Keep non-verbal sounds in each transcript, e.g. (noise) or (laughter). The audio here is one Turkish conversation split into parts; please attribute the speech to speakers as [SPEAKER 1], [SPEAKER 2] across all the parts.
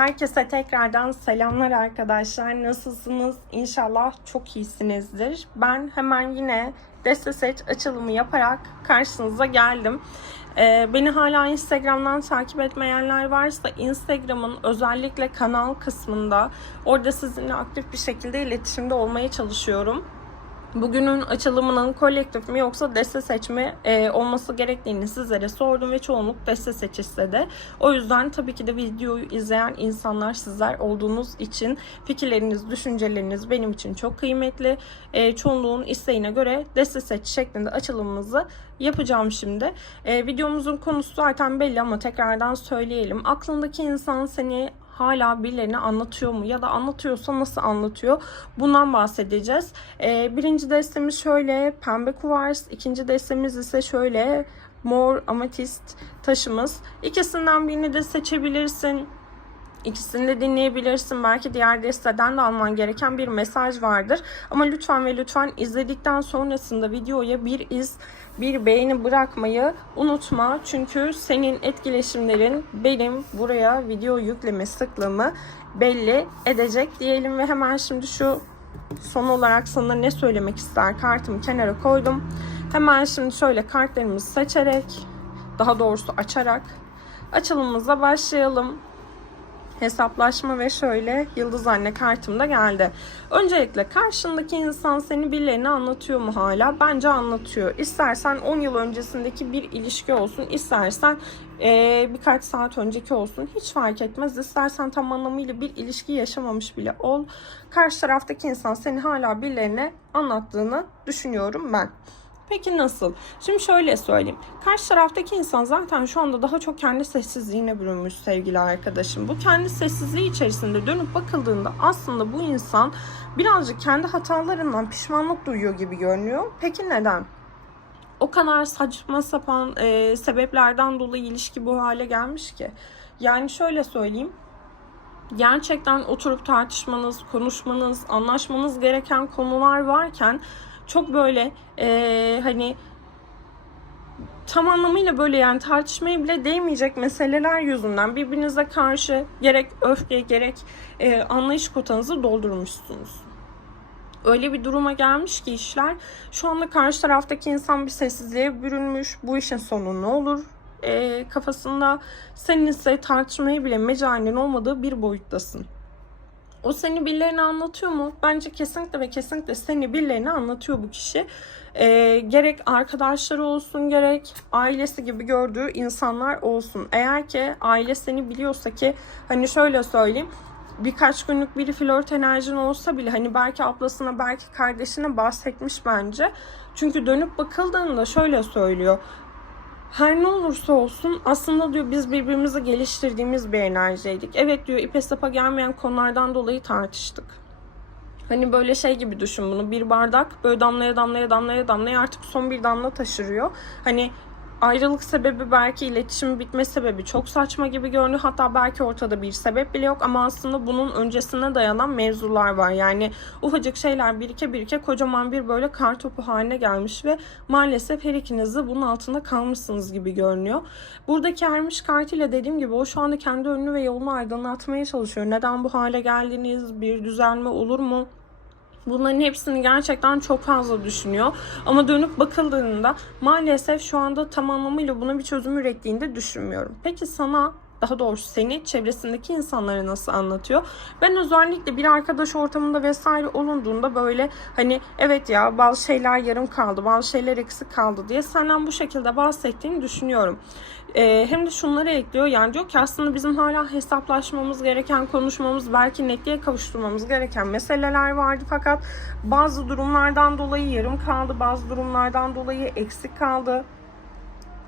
[SPEAKER 1] Herkese tekrardan selamlar arkadaşlar. Nasılsınız? İnşallah çok iyisinizdir. Ben hemen yine Deste açılımı yaparak karşınıza geldim. Ee, beni hala Instagram'dan takip etmeyenler varsa Instagram'ın özellikle kanal kısmında orada sizinle aktif bir şekilde iletişimde olmaya çalışıyorum. Bugünün açılımının kolektif mi yoksa deste seçme e, olması gerektiğini sizlere sordum ve çoğunluk deste seç istedi. O yüzden tabii ki de videoyu izleyen insanlar sizler olduğunuz için fikirleriniz, düşünceleriniz benim için çok kıymetli. E, çoğunluğun isteğine göre deste seç şeklinde açılımımızı yapacağım şimdi. E, videomuzun konusu zaten belli ama tekrardan söyleyelim. Aklındaki insan seni hala birilerine anlatıyor mu ya da anlatıyorsa nasıl anlatıyor bundan bahsedeceğiz. Ee, birinci destemiz şöyle pembe kuvars, ikinci destemiz ise şöyle mor amatist taşımız. İkisinden birini de seçebilirsin. İkisini de dinleyebilirsin. Belki diğer desteden de alman gereken bir mesaj vardır. Ama lütfen ve lütfen izledikten sonrasında videoya bir iz, bir beğeni bırakmayı unutma. Çünkü senin etkileşimlerin benim buraya video yükleme sıklığımı belli edecek diyelim ve hemen şimdi şu son olarak sana ne söylemek ister kartımı kenara koydum. Hemen şimdi şöyle kartlarımızı seçerek daha doğrusu açarak açılımımıza başlayalım hesaplaşma ve şöyle yıldız anne kartım da geldi. Öncelikle karşındaki insan seni birilerine anlatıyor mu hala? Bence anlatıyor. İstersen 10 yıl öncesindeki bir ilişki olsun, istersen ee, birkaç saat önceki olsun hiç fark etmez. İstersen tam anlamıyla bir ilişki yaşamamış bile ol. Karşı taraftaki insan seni hala birilerine anlattığını düşünüyorum ben. Peki nasıl? Şimdi şöyle söyleyeyim. Karşı taraftaki insan zaten şu anda daha çok kendi sessizliğine bürünmüş sevgili arkadaşım. Bu kendi sessizliği içerisinde dönüp bakıldığında aslında bu insan birazcık kendi hatalarından pişmanlık duyuyor gibi görünüyor. Peki neden? O kadar saçma sapan e, sebeplerden dolayı ilişki bu hale gelmiş ki. Yani şöyle söyleyeyim gerçekten oturup tartışmanız, konuşmanız, anlaşmanız gereken konular varken çok böyle e, hani tam anlamıyla böyle yani tartışmaya bile değmeyecek meseleler yüzünden birbirinize karşı gerek öfke gerek e, anlayış kotanızı doldurmuşsunuz. Öyle bir duruma gelmiş ki işler şu anda karşı taraftaki insan bir sessizliğe bürünmüş. Bu işin sonu ne olur e, kafasında senin ise tartışmaya bile mecalin olmadığı bir boyuttasın. O seni birilerine anlatıyor mu? Bence kesinlikle ve kesinlikle seni birilerine anlatıyor bu kişi. Ee, gerek arkadaşları olsun gerek ailesi gibi gördüğü insanlar olsun. Eğer ki aile seni biliyorsa ki hani şöyle söyleyeyim birkaç günlük bir flört enerjin olsa bile hani belki ablasına belki kardeşine bahsetmiş bence. Çünkü dönüp bakıldığında şöyle söylüyor. Her ne olursa olsun aslında diyor biz birbirimizi geliştirdiğimiz bir enerjiydik. Evet diyor ipe sapa gelmeyen konulardan dolayı tartıştık. Hani böyle şey gibi düşün bunu. Bir bardak böyle damlaya damlaya damlaya damlaya artık son bir damla taşırıyor. Hani ayrılık sebebi belki iletişim bitme sebebi çok saçma gibi görünüyor. Hatta belki ortada bir sebep bile yok ama aslında bunun öncesine dayanan mevzular var. Yani ufacık şeyler birike birike kocaman bir böyle kar topu haline gelmiş ve maalesef her ikiniz de bunun altında kalmışsınız gibi görünüyor. Buradaki ermiş kartıyla dediğim gibi o şu anda kendi önünü ve yolunu aydınlatmaya çalışıyor. Neden bu hale geldiniz? Bir düzelme olur mu? Bunların hepsini gerçekten çok fazla düşünüyor. Ama dönüp bakıldığında maalesef şu anda tam anlamıyla buna bir çözüm ürettiğini düşünmüyorum. Peki sana daha doğrusu seni çevresindeki insanlara nasıl anlatıyor? Ben özellikle bir arkadaş ortamında vesaire olunduğunda böyle hani evet ya bazı şeyler yarım kaldı, bazı şeyler eksik kaldı diye senden bu şekilde bahsettiğini düşünüyorum. Ee, hem de şunları ekliyor. Yani diyor ki aslında bizim hala hesaplaşmamız gereken, konuşmamız, belki netliğe kavuşturmamız gereken meseleler vardı. Fakat bazı durumlardan dolayı yarım kaldı, bazı durumlardan dolayı eksik kaldı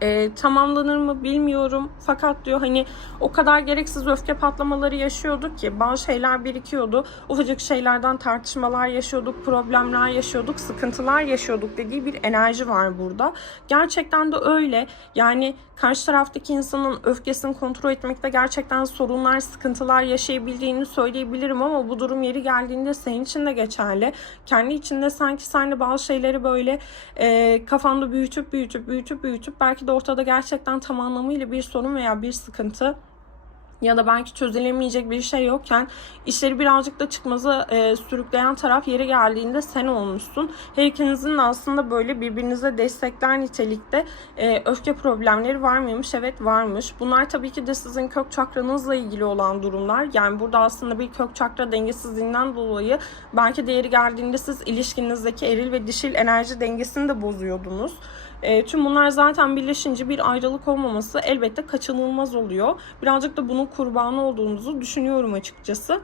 [SPEAKER 1] e, tamamlanır mı bilmiyorum. Fakat diyor hani o kadar gereksiz öfke patlamaları yaşıyorduk ki bazı şeyler birikiyordu. Ufacık şeylerden tartışmalar yaşıyorduk, problemler yaşıyorduk, sıkıntılar yaşıyorduk dediği bir enerji var burada. Gerçekten de öyle. Yani karşı taraftaki insanın öfkesini kontrol etmekte gerçekten sorunlar, sıkıntılar yaşayabildiğini söyleyebilirim ama bu durum yeri geldiğinde senin için de geçerli. Kendi içinde sanki sen de bazı şeyleri böyle e, kafanda büyütüp büyütüp büyütüp büyütüp belki de ortada gerçekten tam anlamıyla bir sorun veya bir sıkıntı ya da belki çözülemeyecek bir şey yokken işleri birazcık da çıkmaza e, sürükleyen taraf yeri geldiğinde sen olmuşsun. Her ikinizin aslında böyle birbirinize destekler nitelikte e, öfke problemleri var mıymış? Evet varmış. Bunlar tabii ki de sizin kök çakranızla ilgili olan durumlar. Yani burada aslında bir kök çakra dengesizliğinden dolayı belki de yeri geldiğinde siz ilişkinizdeki eril ve dişil enerji dengesini de bozuyordunuz. E, tüm bunlar zaten birleşince bir ayrılık olmaması elbette kaçınılmaz oluyor. Birazcık da bunun kurbanı olduğunuzu düşünüyorum açıkçası.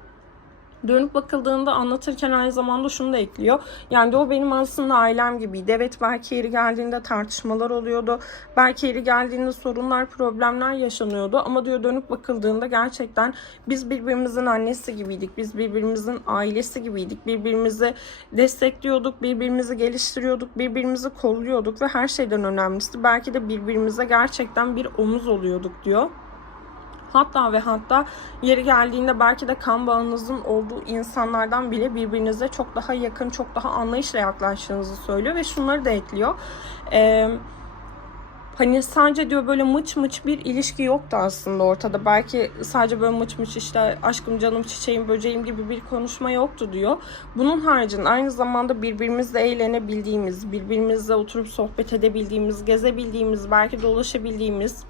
[SPEAKER 1] Dönüp bakıldığında anlatırken aynı zamanda şunu da ekliyor. Yani o benim aslında ailem gibiydi. Evet belki yeri geldiğinde tartışmalar oluyordu. Belki yeri geldiğinde sorunlar, problemler yaşanıyordu. Ama diyor dönüp bakıldığında gerçekten biz birbirimizin annesi gibiydik. Biz birbirimizin ailesi gibiydik. Birbirimizi destekliyorduk, birbirimizi geliştiriyorduk, birbirimizi koruyorduk ve her şeyden önemlisi belki de birbirimize gerçekten bir omuz oluyorduk diyor. Hatta ve hatta yeri geldiğinde belki de kan bağınızın olduğu insanlardan bile birbirinize çok daha yakın, çok daha anlayışla yaklaştığınızı söylüyor ve şunları da ekliyor. Ee, hani sadece diyor böyle mıç mıç bir ilişki yoktu aslında ortada. Belki sadece böyle mıç mıç işte aşkım canım çiçeğim böceğim gibi bir konuşma yoktu diyor. Bunun haricinde aynı zamanda birbirimizle eğlenebildiğimiz, birbirimizle oturup sohbet edebildiğimiz, gezebildiğimiz, belki dolaşabildiğimiz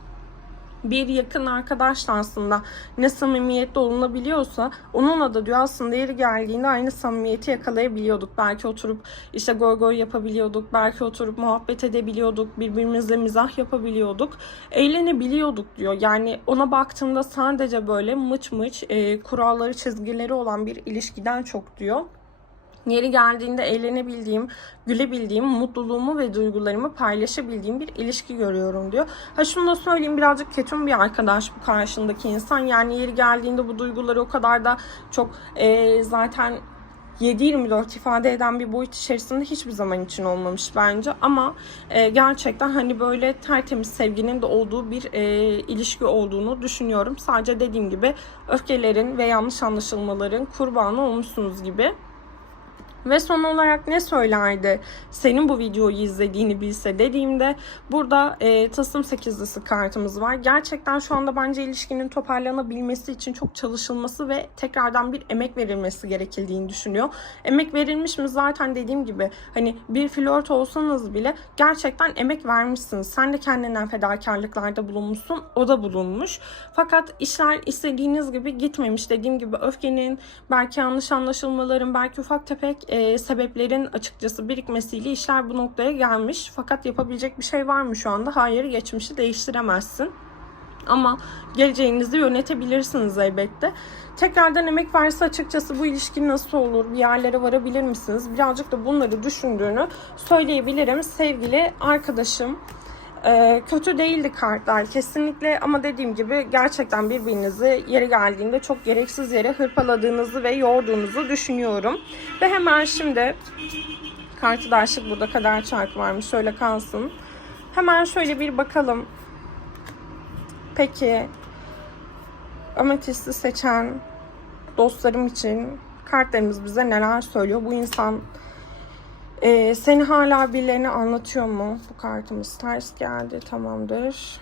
[SPEAKER 1] bir yakın arkadaşla aslında ne samimiyette olunabiliyorsa onunla da diyor aslında yeri geldiğinde aynı samimiyeti yakalayabiliyorduk. Belki oturup işte goy goy yapabiliyorduk. Belki oturup muhabbet edebiliyorduk. Birbirimizle mizah yapabiliyorduk. Eğlenebiliyorduk diyor. Yani ona baktığımda sadece böyle mıç mıç e, kuralları çizgileri olan bir ilişkiden çok diyor. Yeri geldiğinde eğlenebildiğim, gülebildiğim, mutluluğumu ve duygularımı paylaşabildiğim bir ilişki görüyorum diyor. Ha şunu da söyleyeyim birazcık ketum bir arkadaş bu karşındaki insan. Yani yeri geldiğinde bu duyguları o kadar da çok e, zaten 7-24 ifade eden bir boyut içerisinde hiçbir zaman için olmamış bence. Ama e, gerçekten hani böyle tertemiz sevginin de olduğu bir e, ilişki olduğunu düşünüyorum. Sadece dediğim gibi öfkelerin ve yanlış anlaşılmaların kurbanı olmuşsunuz gibi. Ve son olarak ne söylerdi senin bu videoyu izlediğini bilse dediğimde burada e, Tasım 8'lisi kartımız var. Gerçekten şu anda bence ilişkinin toparlanabilmesi için çok çalışılması ve tekrardan bir emek verilmesi gerekildiğini düşünüyor. Emek verilmiş mi zaten dediğim gibi hani bir flört olsanız bile gerçekten emek vermişsiniz. Sen de kendinden fedakarlıklarda bulunmuşsun. O da bulunmuş. Fakat işler istediğiniz gibi gitmemiş. Dediğim gibi öfkenin, belki yanlış anlaşılmaların, belki ufak tefek e, sebeplerin açıkçası birikmesiyle işler bu noktaya gelmiş. Fakat yapabilecek bir şey var mı şu anda? Hayır, geçmişi değiştiremezsin. Ama geleceğinizi yönetebilirsiniz elbette. Tekrardan emek verse açıkçası bu ilişki nasıl olur? Bir yerlere varabilir misiniz? Birazcık da bunları düşündüğünü söyleyebilirim sevgili arkadaşım. Ee, kötü değildi kartlar kesinlikle ama dediğim gibi gerçekten birbirinizi yeri geldiğinde çok gereksiz yere hırpaladığınızı ve yorduğunuzu düşünüyorum. Ve hemen şimdi kartı da burada kadar çark varmış şöyle kalsın. Hemen şöyle bir bakalım. Peki ametisti seçen dostlarım için kartlarımız bize neler söylüyor? Bu insan ee, seni hala birilerine anlatıyor mu? Bu kartımız ters geldi. Tamamdır.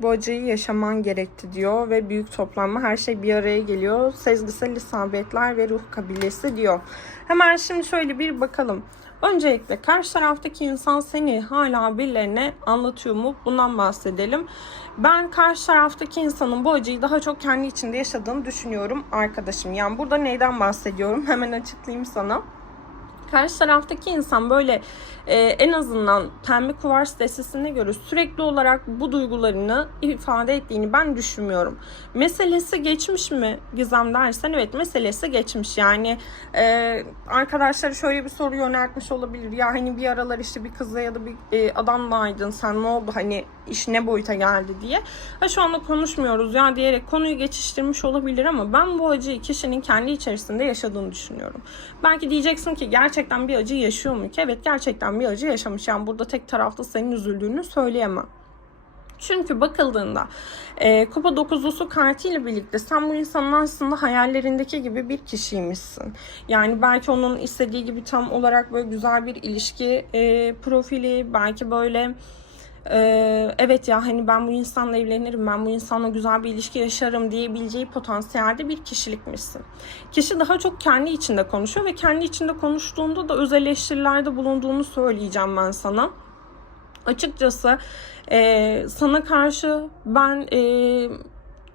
[SPEAKER 1] Bu acıyı yaşaman gerekti diyor ve büyük toplanma her şey bir araya geliyor. Sezgisel isabetler ve ruh kabilesi diyor. Hemen şimdi şöyle bir bakalım. Öncelikle karşı taraftaki insan seni hala birilerine anlatıyor mu? Bundan bahsedelim. Ben karşı taraftaki insanın bu acıyı daha çok kendi içinde yaşadığını düşünüyorum arkadaşım. Yani burada neyden bahsediyorum? (laughs) Hemen açıklayayım sana karşı taraftaki insan böyle e, en azından pembe kuvars destesine göre sürekli olarak bu duygularını ifade ettiğini ben düşünmüyorum. Meselesi geçmiş mi Gizem dersen evet meselesi geçmiş. Yani e, arkadaşları şöyle bir soru yöneltmiş olabilir. Ya hani bir aralar işte bir kızla ya da bir e, adamlaydın sen ne oldu hani iş ne boyuta geldi diye. Ha, şu anda konuşmuyoruz ya diyerek konuyu geçiştirmiş olabilir ama ben bu acıyı kişinin kendi içerisinde yaşadığını düşünüyorum. Belki diyeceksin ki gerçekten bir acı yaşıyor mu ki? Evet gerçekten bir acı yaşamış. Yani burada tek tarafta senin üzüldüğünü söyleyemem. Çünkü bakıldığında e, Kupa dokuzlusu kartıyla birlikte sen bu insanın aslında hayallerindeki gibi bir kişiymişsin. Yani belki onun istediği gibi tam olarak böyle güzel bir ilişki e, profili, belki böyle Ee, evet ya hani ben bu insanla evlenirim, ben bu insanla güzel bir ilişki yaşarım diyebileceği potansiyelde bir kişilikmişsin. Kişi daha çok kendi içinde konuşuyor ve kendi içinde konuştuğunda da öz eleştirilerde bulunduğunu söyleyeceğim ben sana. Açıkçası e, sana karşı ben e,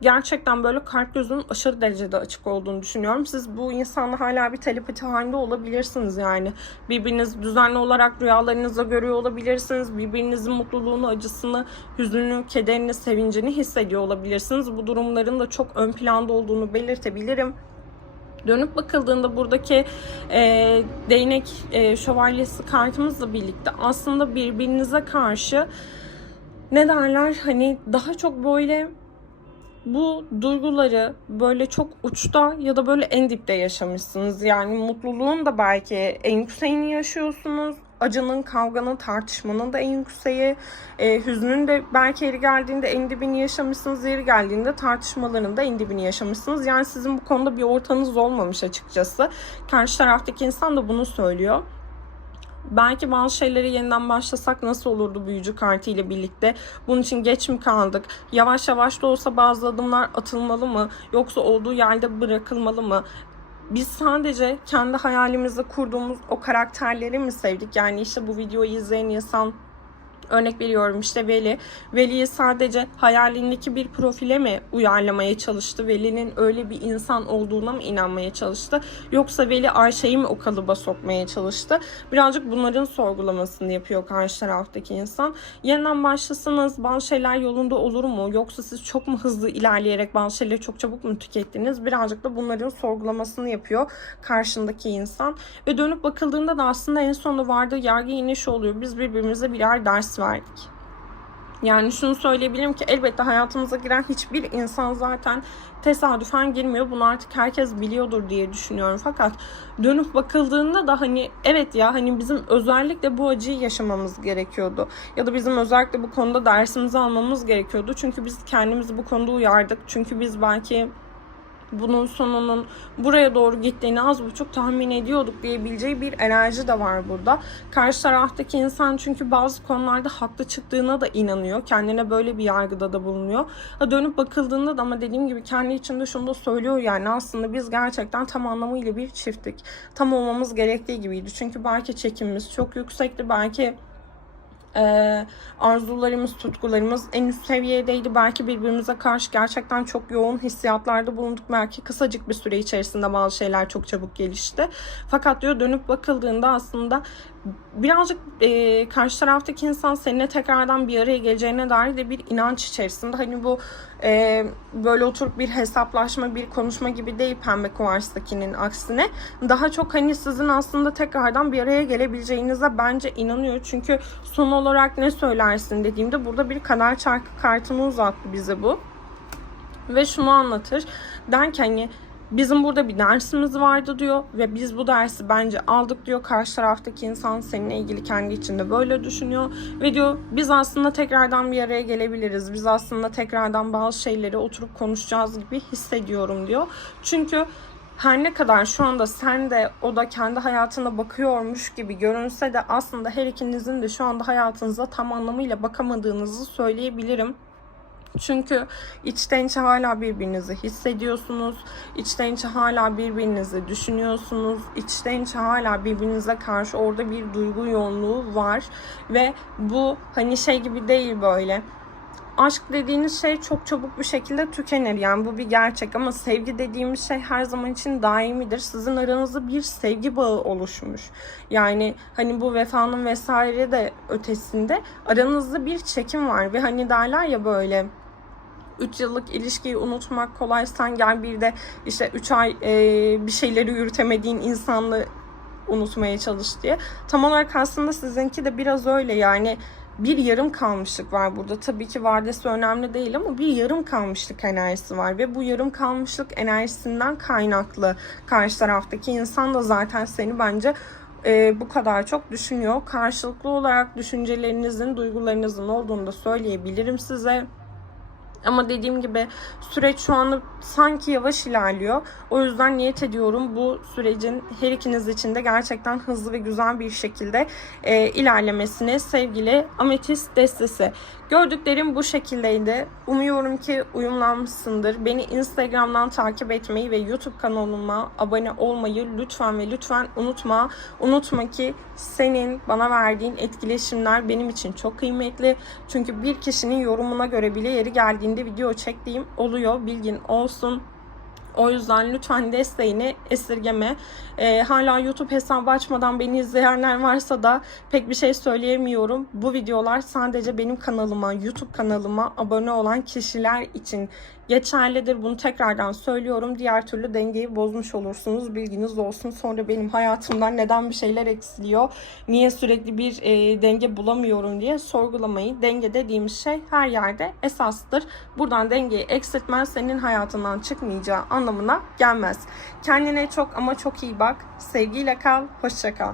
[SPEAKER 1] gerçekten böyle kalp gözünün aşırı derecede açık olduğunu düşünüyorum. Siz bu insanla hala bir telepati halinde olabilirsiniz yani. Birbirinizi düzenli olarak rüyalarınızda görüyor olabilirsiniz. Birbirinizin mutluluğunu, acısını, hüzününü, kederini, sevincini hissediyor olabilirsiniz. Bu durumların da çok ön planda olduğunu belirtebilirim. Dönüp bakıldığında buradaki e, değnek e, şövalyesi kartımızla birlikte aslında birbirinize karşı ne derler hani daha çok böyle bu duyguları böyle çok uçta ya da böyle en dipte yaşamışsınız. Yani mutluluğun da belki en yükseğini yaşıyorsunuz. Acının, kavganın, tartışmanın da en yükseği. E, hüznün de belki yeri geldiğinde en dibini yaşamışsınız. Yeri geldiğinde tartışmaların da en dibini yaşamışsınız. Yani sizin bu konuda bir ortanız olmamış açıkçası. Karşı taraftaki insan da bunu söylüyor belki bazı şeyleri yeniden başlasak nasıl olurdu büyücü kartı ile birlikte? Bunun için geç mi kaldık? Yavaş yavaş da olsa bazı adımlar atılmalı mı? Yoksa olduğu yerde bırakılmalı mı? Biz sadece kendi hayalimizde kurduğumuz o karakterleri mi sevdik? Yani işte bu videoyu izleyen insan Örnek veriyorum işte Veli. Veli'yi sadece hayalindeki bir profile mi uyarlamaya çalıştı? Veli'nin öyle bir insan olduğuna mı inanmaya çalıştı? Yoksa Veli Ayşe'yi mi o kalıba sokmaya çalıştı? Birazcık bunların sorgulamasını yapıyor karşı taraftaki insan. Yeniden başlasanız bazı şeyler yolunda olur mu? Yoksa siz çok mu hızlı ilerleyerek bazı şeyleri çok çabuk mu tükettiniz? Birazcık da bunların sorgulamasını yapıyor karşındaki insan. Ve dönüp bakıldığında da aslında en sonunda vardığı yargı yine şu oluyor. Biz birbirimize birer ders verdik. Yani şunu söyleyebilirim ki elbette hayatımıza giren hiçbir insan zaten tesadüfen girmiyor. Bunu artık herkes biliyordur diye düşünüyorum. Fakat dönüp bakıldığında da hani evet ya hani bizim özellikle bu acıyı yaşamamız gerekiyordu. Ya da bizim özellikle bu konuda dersimizi almamız gerekiyordu. Çünkü biz kendimizi bu konuda uyardık. Çünkü biz belki bunun sonunun buraya doğru gittiğini az buçuk tahmin ediyorduk diyebileceği bir enerji de var burada. Karşı taraftaki insan çünkü bazı konularda haklı çıktığına da inanıyor. Kendine böyle bir yargıda da bulunuyor. Ha dönüp bakıldığında da ama dediğim gibi kendi içinde şunu da söylüyor yani aslında biz gerçekten tam anlamıyla bir çifttik. Tam olmamız gerektiği gibiydi. Çünkü belki çekimimiz çok yüksekti. Belki e, arzularımız, tutkularımız en üst seviyedeydi. Belki birbirimize karşı gerçekten çok yoğun hissiyatlarda bulunduk. Belki kısacık bir süre içerisinde bazı şeyler çok çabuk gelişti. Fakat diyor dönüp bakıldığında aslında birazcık e, karşı taraftaki insan seninle tekrardan bir araya geleceğine dair de bir inanç içerisinde. Hani bu e, böyle oturup bir hesaplaşma, bir konuşma gibi değil pembe kuvarstakinin aksine. Daha çok hani sizin aslında tekrardan bir araya gelebileceğinize bence inanıyor. Çünkü son olarak ne söylersin dediğimde burada bir kanar çarkı kartını uzattı bize bu. Ve şunu anlatır. Der ki hani Bizim burada bir dersimiz vardı diyor ve biz bu dersi bence aldık diyor. Karşı taraftaki insan seninle ilgili kendi içinde böyle düşünüyor ve diyor biz aslında tekrardan bir araya gelebiliriz. Biz aslında tekrardan bazı şeyleri oturup konuşacağız gibi hissediyorum diyor. Çünkü her ne kadar şu anda sen de o da kendi hayatına bakıyormuş gibi görünse de aslında her ikinizin de şu anda hayatınıza tam anlamıyla bakamadığınızı söyleyebilirim. Çünkü içten içe hala birbirinizi hissediyorsunuz. İçten içe hala birbirinizi düşünüyorsunuz. İçten içe hala birbirinize karşı orada bir duygu yoğunluğu var. Ve bu hani şey gibi değil böyle aşk dediğiniz şey çok çabuk bir şekilde tükenir. Yani bu bir gerçek ama sevgi dediğimiz şey her zaman için daimidir. Sizin aranızda bir sevgi bağı oluşmuş. Yani hani bu vefanın vesaire de ötesinde aranızda bir çekim var ve hani derler ya böyle 3 yıllık ilişkiyi unutmak kolay sen gel bir de işte 3 ay e, bir şeyleri yürütemediğin insanla unutmaya çalış diye. Tam olarak aslında sizinki de biraz öyle yani bir yarım kalmışlık var burada. Tabii ki vardesi önemli değil ama bir yarım kalmışlık enerjisi var ve bu yarım kalmışlık enerjisinden kaynaklı karşı taraftaki insan da zaten seni bence e, bu kadar çok düşünüyor. Karşılıklı olarak düşüncelerinizin, duygularınızın olduğunu da söyleyebilirim size. Ama dediğim gibi süreç şu anda sanki yavaş ilerliyor. O yüzden niyet ediyorum bu sürecin her ikiniz için de gerçekten hızlı ve güzel bir şekilde e, ilerlemesini sevgili Ametist destesi. Gördüklerim bu şekildeydi. Umuyorum ki uyumlanmışsındır. Beni Instagram'dan takip etmeyi ve YouTube kanalıma abone olmayı lütfen ve lütfen unutma. Unutma ki senin bana verdiğin etkileşimler benim için çok kıymetli. Çünkü bir kişinin yorumuna göre bile yeri geldiğinde video çektiğim oluyor. Bilgin olsun. O yüzden lütfen desteğini esirgeme. Ee, hala YouTube hesabı açmadan beni izleyenler varsa da pek bir şey söyleyemiyorum. Bu videolar sadece benim kanalıma, YouTube kanalıma abone olan kişiler için geçerlidir. Bunu tekrardan söylüyorum. Diğer türlü dengeyi bozmuş olursunuz. Bilginiz olsun. Sonra benim hayatımdan neden bir şeyler eksiliyor? Niye sürekli bir e, denge bulamıyorum diye sorgulamayı. Denge dediğimiz şey her yerde esastır. Buradan dengeyi eksiltmen senin hayatından çıkmayacağı anlamına gelmez. Kendine çok ama çok iyi bak. Sevgiyle kal. Hoşça kal.